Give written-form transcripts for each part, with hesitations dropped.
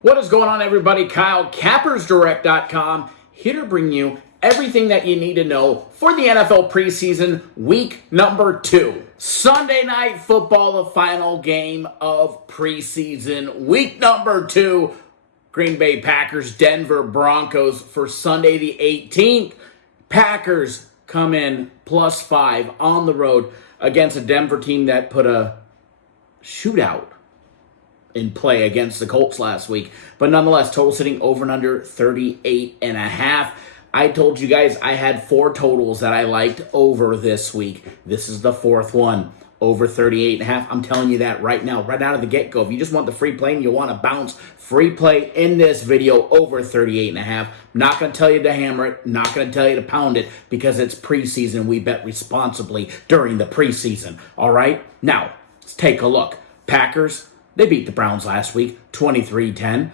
What is going on, everybody? Kyle, CappersDirect.com, here to bring you everything that you need to know for the NFL preseason week number 2. Sunday Night Football, the final game of preseason week number 2. Green Bay Packers, Denver Broncos for Sunday the 18th. Packers come in +5 on the road against a Denver team that put a shootout in play against the Colts last week. But nonetheless, total sitting over and under 38.5. I told you guys I had 4 totals that I liked over this week. This is the 4th one, over 38.5. I'm telling you that right now, right out of the get-go. If you just want the free play and you want to bounce, free play in this video over 38.5. Not going to tell you to hammer it, not going to tell you to pound it, because it's preseason. We bet responsibly during the preseason. All right? Now, let's take a look. Packers, they beat the Browns last week, 23-10,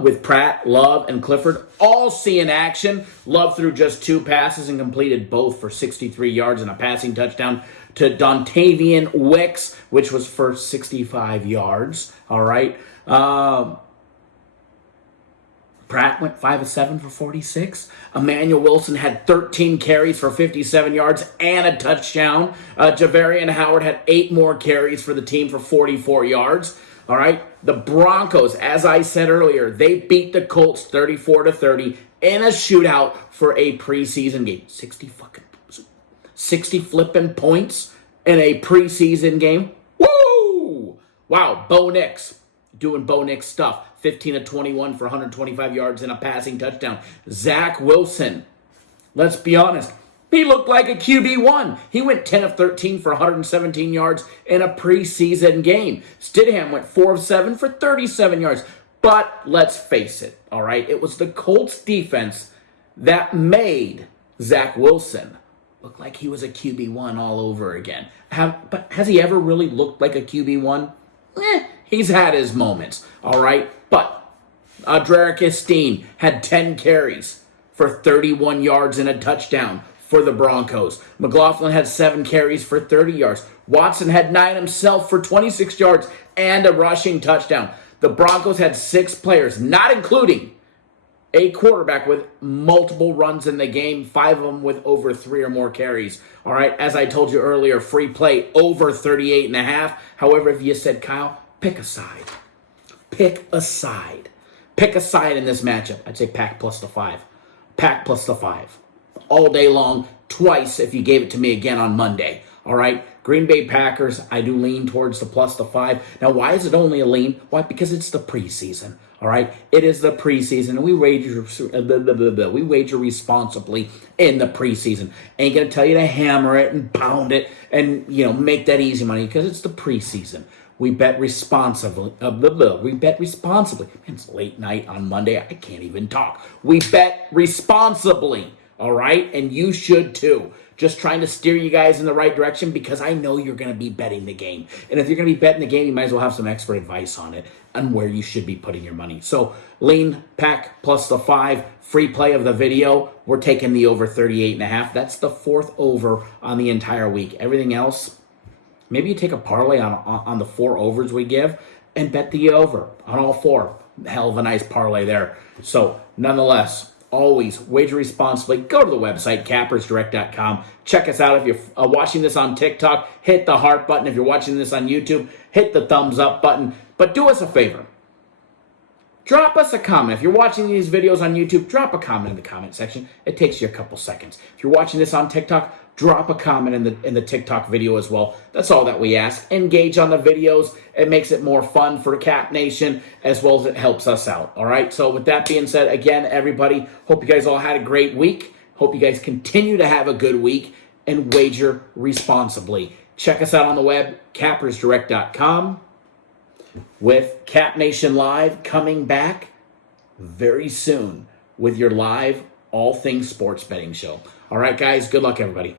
with Pratt, Love, and Clifford all seeing action. Love threw just 2 passes and completed both for 63 yards and a passing touchdown to Dontavian Wicks, which was for 65 yards. All right. Pratt went 5 of 7 for 46. Emmanuel Wilson had 13 carries for 57 yards and a touchdown. Javarian Howard had 8 more carries for the team for 44 yards. All right. The Broncos, as I said earlier, they beat the Colts 34-30 in a shootout for a preseason game. 60 flipping points in a preseason game. Woo! Wow. Bo Nix doing Bo Nix stuff. 15 of 21 for 125 yards and a passing touchdown. Zach Wilson, let's be honest, he looked like a QB1. He went 10 of 13 for 117 yards in a preseason game. Stidham went 4 of 7 for 37 yards. But let's face it, all right? It was the Colts defense that made Zach Wilson look like he was a QB1 all over again. But has he ever really looked like a QB1? He's had his moments, all right? But Drerick Steen had 10 carries for 31 yards and a touchdown for the Broncos. McLaughlin had 7 carries for 30 yards. Watson had 9 himself for 26 yards and a rushing touchdown. The Broncos had 6 players, not including a quarterback, with multiple runs in the game, 5 of them with over 3 or more carries. All right, as I told you earlier, free play over 38.5. However, if you said, Kyle, pick a side. Pick a side. Pick a side in this matchup. I'd say Pack plus the 5. Pack plus the 5. All day long, twice if you gave it to me again on Monday. All right? Green Bay Packers, I do lean towards the plus the 5. Now, why is it only a lean? Why? Because it's the preseason. All right? It is the preseason, and we wager responsibly in the preseason. Ain't going to tell you to hammer it and pound it and, make that easy money, because it's the preseason. We bet responsibly. We bet responsibly. Man, it's late night on Monday. I can't even talk. We bet responsibly. All right? And you should too. Just trying to steer you guys in the right direction, because I know you're going to be betting the game. And if you're going to be betting the game, you might as well have some expert advice on it and where you should be putting your money. So, lean, Pack plus the 5, free play of the video. We're taking the over 38.5. That's the 4th over on the entire week. Everything else, maybe you take a parlay on the 4 overs we give and bet the over on all 4. Hell of a nice parlay there. So, nonetheless, always wager responsibly. Go to the website, CappersDirect.com. Check us out. If you're watching this on TikTok, hit the heart button. If you're watching this on YouTube, hit the thumbs up button. But do us a favor. Drop us a comment. If you're watching these videos on YouTube, drop a comment in the comment section. It takes you a couple seconds. If you're watching this on TikTok, drop a comment in the TikTok video as well. That's all that we ask. Engage on the videos. It makes it more fun for Cap Nation, as well as it helps us out. All right? So with that being said, again, everybody, hope you guys all had a great week. Hope you guys continue to have a good week and wager responsibly. Check us out on the web, CappersDirect.com, with Cap Nation Live coming back very soon with your live all things sports betting show. All right, guys, good luck, everybody.